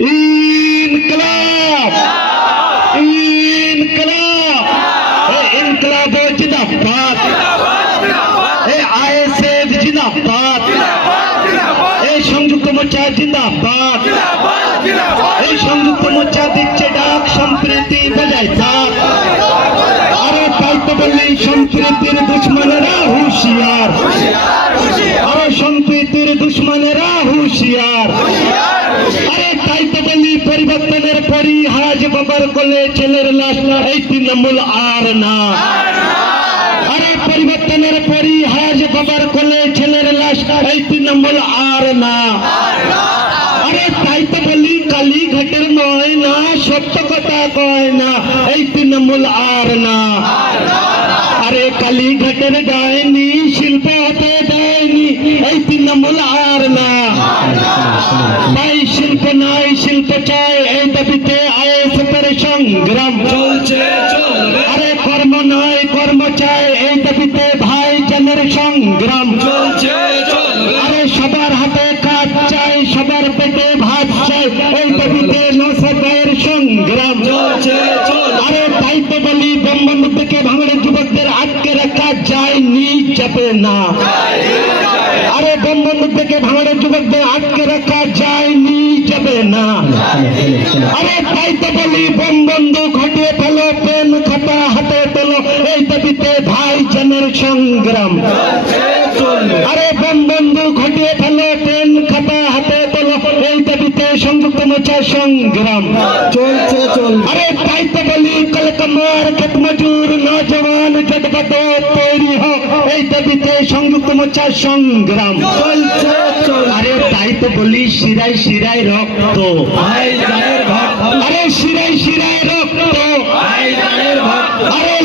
ইনকলাব ইনকলাব ইনকলাব জিন্দাবাদ আইএসএফ জিন্দাবাদ সংযুক্ত মোর্চা জিন্দাবাদ সংযুক্ত মোর্চা দিচ্ছে ডাক সম্প্রীতি বজায় থাক আরে তাই তো বললি সম্প্রীতির দুশ্মনেরা হুঁশিয়ার আরে সম্প্রীতির দুশ্মনেরা হুঁশিয়ার আরে তাই তো বলি পরিবর্তনের পরই হাজ বাবার কোলে ছেলের লাশ এই তৃণমূল আর না আরে পরিবর্তনের পরই হাজ বাবার কোলে ছেলের লাশ এই তৃণমূল আর না আরে তাই তো বলি কালীঘাটের নয় না সত্য কথা কয় না এই তৃণমূল আর না আরে কালীঘাটের ডাইনি শিল্প হতে দেয়নি এই তৃণমূল আর না তাই শিল্প নাই শিল্প চাই এই দাবিতে আইএসএফের সংগ্রাম চলছে আরে কর্ম নয় কর্ম চাই এই দাবিতে ভাইজানের সংগ্রাম চলছে আরে সবার হাতে কাজ চাই সবার পেটে ভাত চাই এই দাবিতে নৌসাদের সংগ্রাম চলছে আরে তাই তো বলি বঙ্গবন্ধু থেকে ভাঙড়ের যুবকদের আটকে রাখা যায়নি যাবে না আরে বঙ্গবন্ধু থেকে ভাঙড়ের যুবকদের আটকে রাখা যায়নি যাবে না আরে তাই তো বলি বঙ্গবন্ধু ঘটিয়ে ফেলো পেন খাতা হাতে তোলো এই দাবিতে ভাইজানের সংগ্রাম আরে বঙ্গবন্ধু ঘটিয়ে ফেলো পেন খাতা হাতে তোলো এই দাবিতে সংযুক্ত মোর্চার সংগ্রাম চলছে আরে তাই তো বলি কলকামার খেত মজুর নজওয়ান জটপট তৈরি হোক এই দাবিতে সংযুক্ত মোর্চার সংগ্রাম চলছে আরে তাই তো বলি শিরায় শিরায় রক্ত আরে শিরায় শিরায় রক্ত আরে